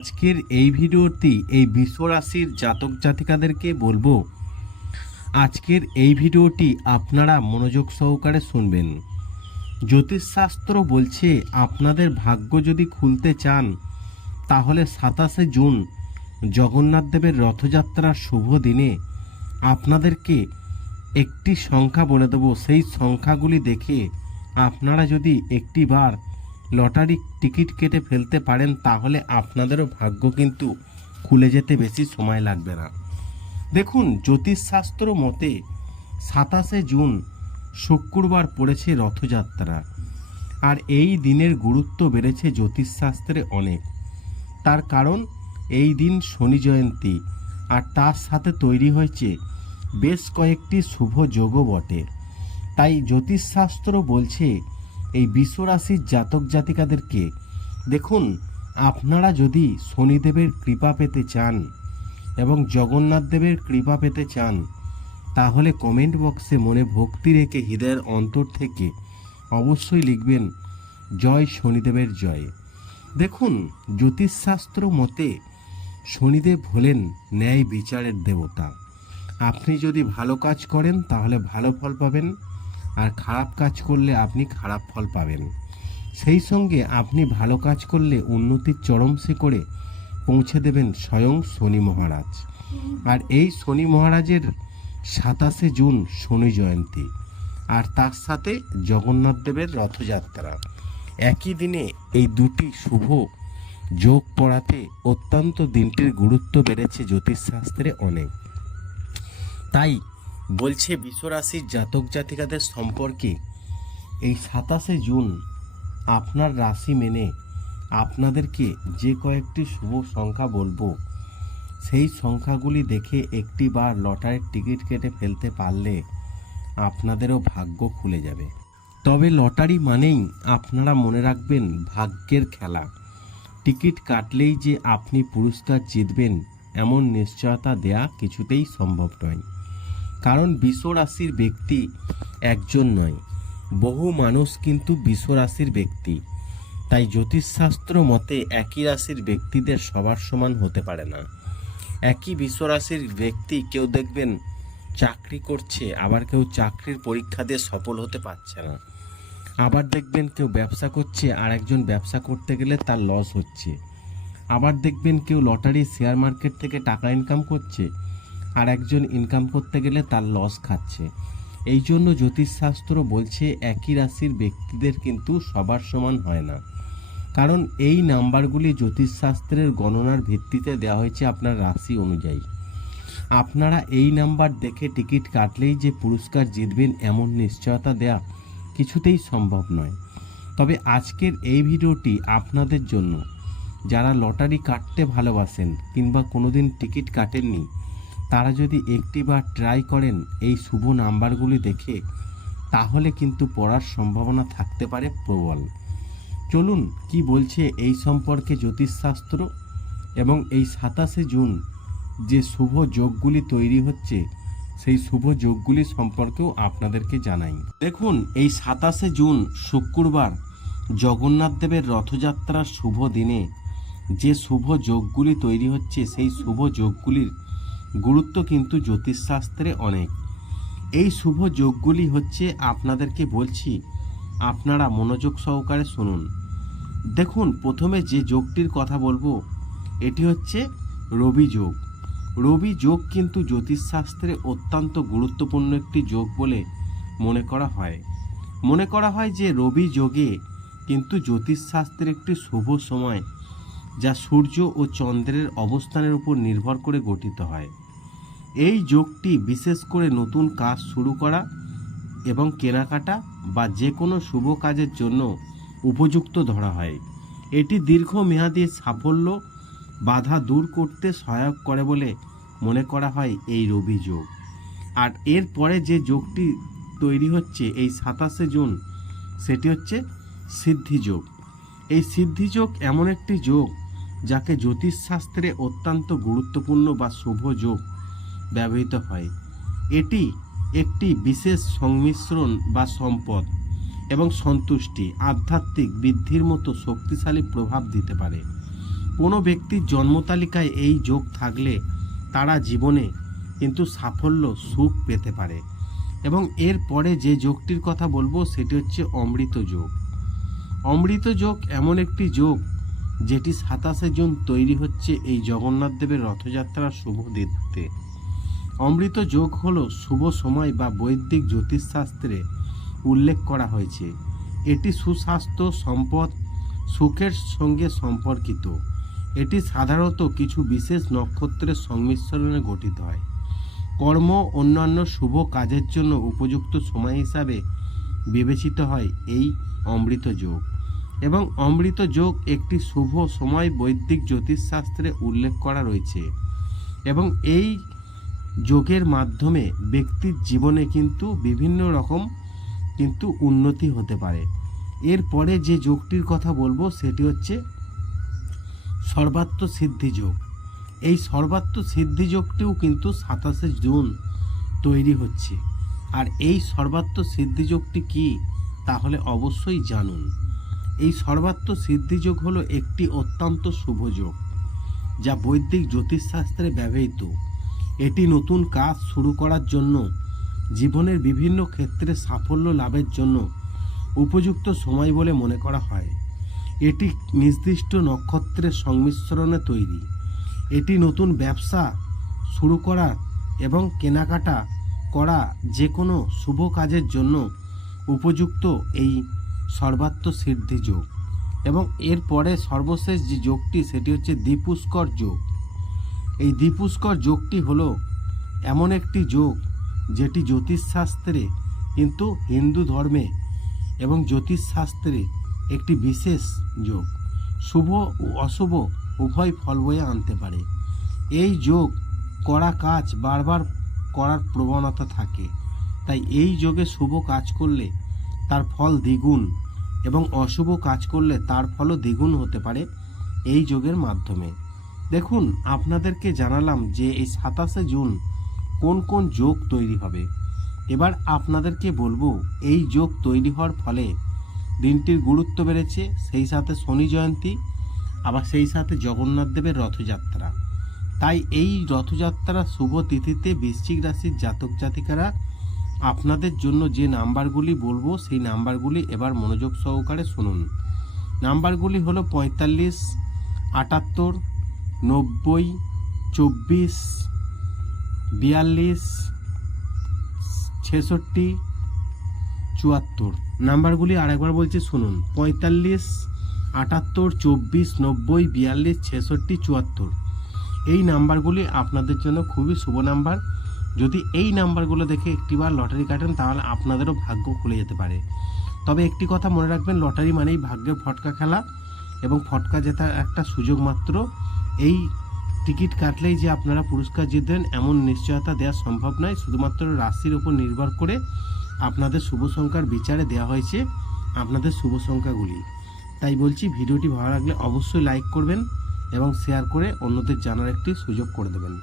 আজকের এই ভিডিওটি এই বিশ্বরাশির জাতক জাতিকাদেরকে বলব, আজকের এই ভিডিওটি আপনারা মনোযোগ সহকারে শুনবেন। জ্যোতিষশাস্ত্র বলছে, আপনাদের ভাগ্য যদি খুলতে চান, তাহলে সাতাশে জুন, জগন্নাথ দেবের রথযাত্রার শুভ দিনে আপনাদেরকে একটি সংখ্যা বলে দেবো। সেই সংখ্যাগুলি দেখে আপনারা যদি একটি বার লটারি টিকিট কেটে ফেলতে পারেন তাহলে আপনাদেরও ভাগ্য কিন্তু খুলে যেতে বেশি সময় লাগবে না। দেখুন, জ্যোতিষশাস্ত্র মতে সাতাশে জুন শুক্রবার পড়েছে রথযাত্রা। আর এই দিনের গুরুত্ব বেড়েছে জ্যোতিষশাস্ত্রে অনেক। তার কারণ, এই দিন শনি জয়ন্তী, আর তার সাথে তৈরি হয়েছে বেশ কয়েকটি শুভ যোগও বটে। তাই জ্যোতিষশাস্ত্র বলছে এই বিশ্বরাশির জাতক জাতিকাদেরকে, দেখুন, আপনারা যদি শনিদেবের কৃপা পেতে চান এবং জগন্নাথ দেবের কৃপা পেতে চান, তাহলে কমেন্ট বক্সে মনে ভক্তি রেখে হৃদয়ের অন্তর থেকে অবশ্যই লিখবেন, জয় শনিদেবের জয়। দেখুন, জ্যোতিষশাস্ত্র মতে শনিদেব হলেন ন্যায় বিচারের দেবতা। আপনি যদি ভালো কাজ করেন, তাহলে ভালো ফল পাবেন। আর খারাপ কাজ করলে আপনি খারাপ ফল পাবেন। সেই সঙ্গে আপনি ভালো কাজ করলে উন্নতির চরম শিখরে পৌঁছে দেবেন স্বয়ং শনি মহারাজ। আর এই শনি মহারাজের সাতাশে জুন শনি জয়ন্তী, আর তার সাথে জগন্নাথ দেবের রথযাত্রা। একই দিনে এই দুটি শুভ যোগ পড়াতে অত্যন্ত দিনটির গুরুত্ব বেড়েছে জ্যোতিষশাস্ত্রে অনেক। তাই বলছে বিশ্বরাশির জাতক জাতিকাদের সম্পর্কে এই সাতাশে জুন আপনার রাশি মেনে আপনাদেরকে যে কয়েকটি শুভ সংখ্যা বলব, সেই সংখ্যাগুলি দেখে একটি বার লটারির টিকিট কেটে ফেলতে পারলে আপনাদেরও ভাগ্য খুলে যাবে। তবে লটারি মানেই আপনারা মনে রাখবেন ভাগ্যের খেলা। টিকিট কাটলেই যে আপনি পুরস্কার জিতবেন, এমন নিশ্চয়তা দেয়া কিছুতেই সম্ভব নয়। কারণ বিশ্বরাশির ব্যক্তি একজন নয়, বহু মানুষ কিন্তু বিশ্বরাশির ব্যক্তি। তাই জ্যোতিষশাস্ত্র মতে একই রাশির ব্যক্তিদের সবার সমান হতে পারে না। একই বিশ্বরাশির ব্যক্তি কেউ দেখবেন চাকরি করছে, আবার কেউ চাকরির পরীক্ষা দিয়ে সফল হতে পারছে না। আবার দেখবেন কেউ ব্যবসা করছে আর একজন ব্যবসা করতে গেলে তার লস হচ্ছে। আবার দেখবেন কেউ লটারি শেয়ার মার্কেট থেকে টাকা ইনকাম করছে আর একজন ইনকাম করতে গেলে তার লস খাচ্ছে। এই জন্য জ্যোতিষশাস্ত্র বলছে একই রাশির ব্যক্তিদের কিন্তু সবার সমান হয় না। কারণ এই নাম্বারগুলি জ্যোতিষশাস্ত্রের গণনার ভিত্তিতে দেওয়া হয়েছে আপনার রাশি অনুযায়ী। আপনারা এই নাম্বার দেখে টিকিট কাটলেই যে পুরস্কার জিতবেন এমন নিশ্চয়তা দেয়া কিছুতেই সম্ভব নয়। তবে আজকের এই ভিডিওটি আপনাদের জন্য। যারা লটারি কাটতে ভালোবাসেন কিংবা কোনোদিন টিকিট কাটেননি তারা যদি একটিবার ট্রাই করেন এই শুভ নাম্বারগুলি দেখে, তাহলে কিন্তু পড়ার সম্ভাবনা থাকতে পারে প্রবল। চলুন, কি বলছে এই সম্পর্কে জ্যোতিষশাস্ত্র? এবং এই সাতাশে জুন যে শুভ যোগগুলি তৈরি হচ্ছে, সেই শুভ যোগগুলি সম্পর্কেও আপনাদেরকে জানাই। দেখুন, এই সাতাশে জুন শুক্রবার জগন্নাথ দেবের রথযাত্রার শুভ দিনে যে শুভ যোগগুলি তৈরি হচ্ছে, সেই শুভ যোগগুলির গুরুত্ব কিন্তু জ্যোতিষশাস্ত্রে অনেক। এই শুভ যোগগুলি হচ্ছে আপনাদেরকে বলছি, আপনারা মনোযোগ সহকারে শুনুন। দেখুন, প্রথমে যে যোগটির কথা বলব, এটি হচ্ছে রবি যোগ। রবি যোগ কিন্তু জ্যোতিষশাস্ত্রে অত্যন্ত গুরুত্বপূর্ণ একটি যোগ বলে মনে করা হয়। মনে করা হয় যে রবি যোগে কিন্তু জ্যোতিষশাস্ত্রের একটি শুভ সময় যা সূর্য ও চন্দ্রের অবস্থানের উপর নির্ভর করে গঠিত হয়। এই যোগটি বিশেষ করে নতুন কাজ শুরু করা এবং কেনাকাটা বা যে কোনো শুভ কাজের জন্য উপযুক্ত ধরা হয়। এটি দীর্ঘমেয়াদী সাফল্য, বাধা দূর করতে সহায়ক করে বলে মনে করা হয় এই রবি যোগ। আর এর পরে যে যোগটি তৈরি হচ্ছে এই সাতাশে জুন, সেটি হচ্ছে সিদ্ধি যোগ। এই সিদ্ধি যোগ এমন একটি যোগ যাকে জ্যোতিষশাস্ত্রে অত্যন্ত গুরুত্বপূর্ণ বা শুভ যোগ ব্যবহৃত হয়। এটি একটি বিশেষ সংমিশ্রণ বা সম্পদ এবং সন্তুষ্টি, আধ্যাত্মিক বৃদ্ধির মতো শক্তিশালী প্রভাব দিতে পারে। কোনো ব্যক্তির জন্মতালিকায় এই যোগ থাকলে তারা জীবনে কিন্তু সাফল্য, সুখ পেতে পারে এবং এর পরে যে যোগটির কথা বলব, সেটি হচ্ছে অমৃত যোগ। অমৃত যোগ এমন একটি যোগ যেটি সাতাশে জুন তৈরি হচ্ছে এই জগন্নাথ দেবের রথযাত্রার শুভ দিতে অমৃত যোগ হল শুভ সময় বা বৈদিক জ্যোতিষশাস্ত্রে উল্লেখ করা হয়েছে। এটি সুস্বাস্থ্য, সম্পদ, সুখের সঙ্গে সম্পর্কিত। এটি সাধারণত কিছু বিশেষ নক্ষত্রের সংমিশ্রণে গঠিত হয়। কর্ম অন্যান্য শুভ কাজের জন্য উপযুক্ত সময় হিসাবে বিবেচিত হয় এই অমৃত যোগ। এবং অমৃত যোগ একটি শুভ সময় বৈদিক জ্যোতিষশাস্ত্রে উল্লেখ করা রয়েছে। এবং এই যোগের মাধ্যমে ব্যক্তির জীবনে কিন্তু বিভিন্ন রকম কিন্তু উন্নতি হতে পারে। এরপরে যে যোগটির কথা বলব, সেটি হচ্ছে সর্বাত্ম সিদ্ধি যোগ। এই সর্বাত্ম সিদ্ধি যোগটিও কিন্তু সাতাশে জুন তৈরি হচ্ছে। আর এই সর্বাত্ম সিদ্ধি যোগটি কি, তাহলে অবশ্যই জানুন। এই সর্বাত্ম সিদ্ধি যোগ হলো একটি অত্যন্ত শুভ যোগ, যা বৈদিক জ্যোতিষশাস্ত্রে ব্যবহৃত। এটি নতুন কাজ শুরু করার জন্য, জীবনের বিভিন্ন ক্ষেত্রে সাফল্য লাভের জন্য উপযুক্ত সময় বলে মনে করা হয়। এটি নির্দিষ্ট নক্ষত্রের সংমিশ্রণে তৈরি। এটি নতুন ব্যবসা শুরু করা এবং কেনাকাটা করা যে কোনো শুভ কাজের জন্য উপযুক্ত এই সর্বাত্ম সিদ্ধি যোগ। এবং এরপরে সর্বশেষ যে যোগটি, সেটি হচ্ছে দীপুষ্কর যোগ। এই দীপুষ্কর যোগটি হলো এমন একটি যোগ যেটি জ্যোতিষশাস্ত্রে কিন্তু হিন্দু ধর্মে এবং জ্যোতিষশাস্ত্রে একটি বিশেষ যোগ, শুভ ও অশুভ উভয় ফল বয়ে আনতে পারে। এই যোগ করা কাজ বারবার করার প্রবণতা থাকে, তাই এই যোগে শুভ কাজ করলে তার ফল দ্বিগুণ এবং অশুভ কাজ করলে তার ফলও দ্বিগুণ হতে পারে এই যোগের মাধ্যমে। দেখুন, আপনাদেরকে জানালাম যে এই সাতাশে জুন কোন কোন যোগ তৈরি হবে। এবার আপনাদেরকে বলব, এই যোগ তৈরি হওয়ার ফলে দিনটির গুরুত্ব বেড়েছে, সেই সাথে শনি জয়ন্তী, আবার সেই সাথে জগন্নাথ দেবের রথযাত্রা। তাই এই রথযাত্রা শুভ তিথিতে বৃশ্চিক রাশির জাতক জাতিকারা, আপনাদের জন্য যে নাম্বারগুলি বলব, সেই নাম্বারগুলি এবার মনোযোগ সহকারে শুনুন। নাম্বারগুলি হলো পঁয়তাল্লিশ, আটাত্তর নব্বই, চব্বিশ, বিয়াল্লিশ, ছেষট্টি, চুয়াত্তর। নাম্বারগুলি আরেকবার বলছি, শুনুন। পঁয়তাল্লিশ, আটাত্তর, চব্বিশ, নব্বই, বিয়াল্লিশ, ছেষট্টি, চুয়াত্তর। এই নাম্বারগুলি আপনাদের জন্য খুবই শুভ নাম্বার। যদি এই নাম্বারগুলো দেখে একটিবার লটারি কাটেন, তাহলে আপনাদেরও ভাগ্য খুলে যেতে পারে। তবে একটি কথা মনে রাখবেন, লটারি মানেই ভাগ্যের ফটকা খেলা এবং ফটকা জেতার একটা সুযোগ মাত্র। এই টিকিট কাটলেই যে আপনারা পুরস্কার জিতবেন, এমন নিশ্চয়তা দেওয়া সম্ভব নয়। শুধুমাত্র রাশির উপর নির্ভর করে আপনাদের শুভ সংখ্যার বিচারে দেওয়া হয়েছে আপনাদের শুভ সংখ্যাগুলি। তাই বলছি, ভিডিওটি ভালো লাগলে অবশ্যই লাইক করবেন এবং শেয়ার করে অন্যদের জানার একটি সুযোগ করে দেবেন।